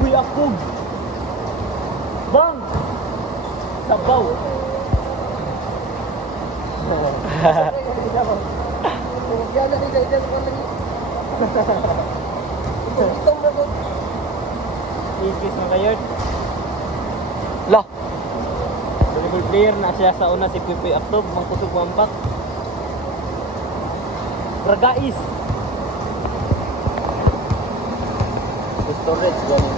Puy akog. Bang! Sabaw. Yan na nila, yan ko lagi. Itong na ko. Ikis na kayo. Lah. Volleyball player na siya sa una si Puy akog. Mangkusog wambak. Bragais. Storage ganun.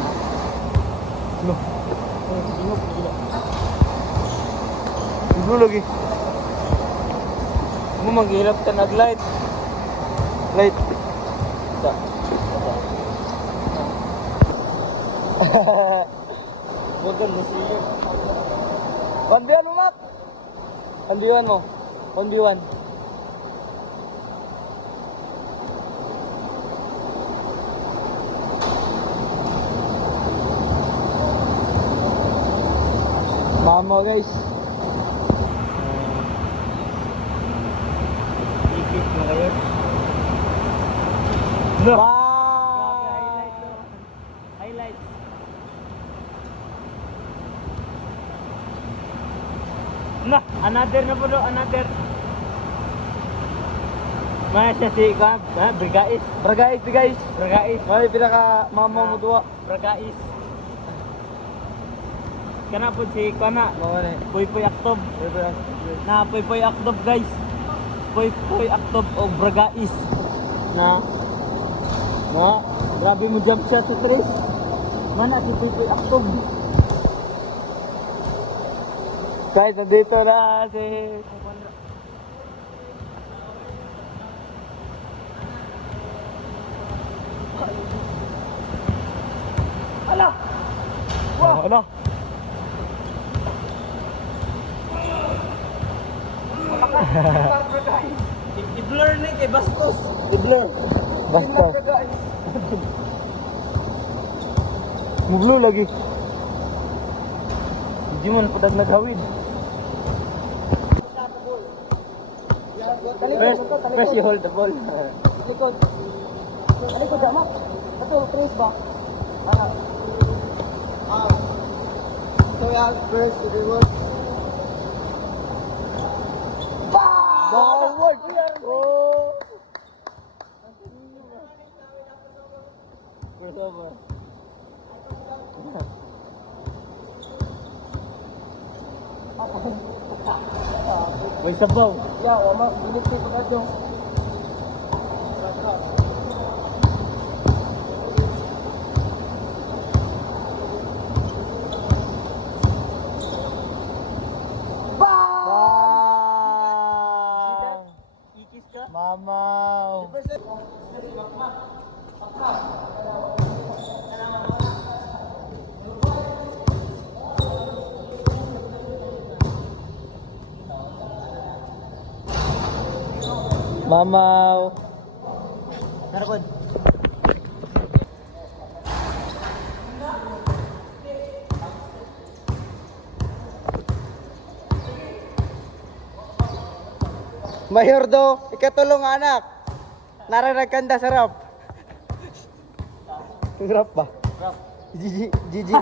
No. Ingok gila. Blue lagi. Mo maghilap ka nag-light. Light. Da. Bogan mo siya. 1v1 mo, Mac. 1v1 mo. 1v1. Mama guys. Ikis na kayo. No. Grabe, highlight to. Highlight. Na, another na po do, another. Maya siya si Kab, ha, Brigais. Bragais, guys. Bragais. Ay, pinaka mama mo duwa. Bragais. Kana po si Kana, Mama ni. Puy Aktob. Na Puy Aktob guys. Puy Aktob o Bragais. Na. Grabe mo jump shot sa tres. Mana si Puy Aktob. Guys, nandito na si... Ala! Wow. Ano? I-blur ni kay Bastos. I-blur. Basta. Muglo lagi. Hindi mo na padag naghawid. First you hold the ball. Likod. Likod mo. Ito, trace ba? So yeah, first, to the work. Bawag! Oh! Bersama. May sabaw. Yeah, wama, bilit ko pa dito. Bang! Ikis ka? Mamaw! Mamaw! Karakod. Mayor do, ikatulong anak. Nararagkanda sarap. Sarap ba? Rap. Gigi.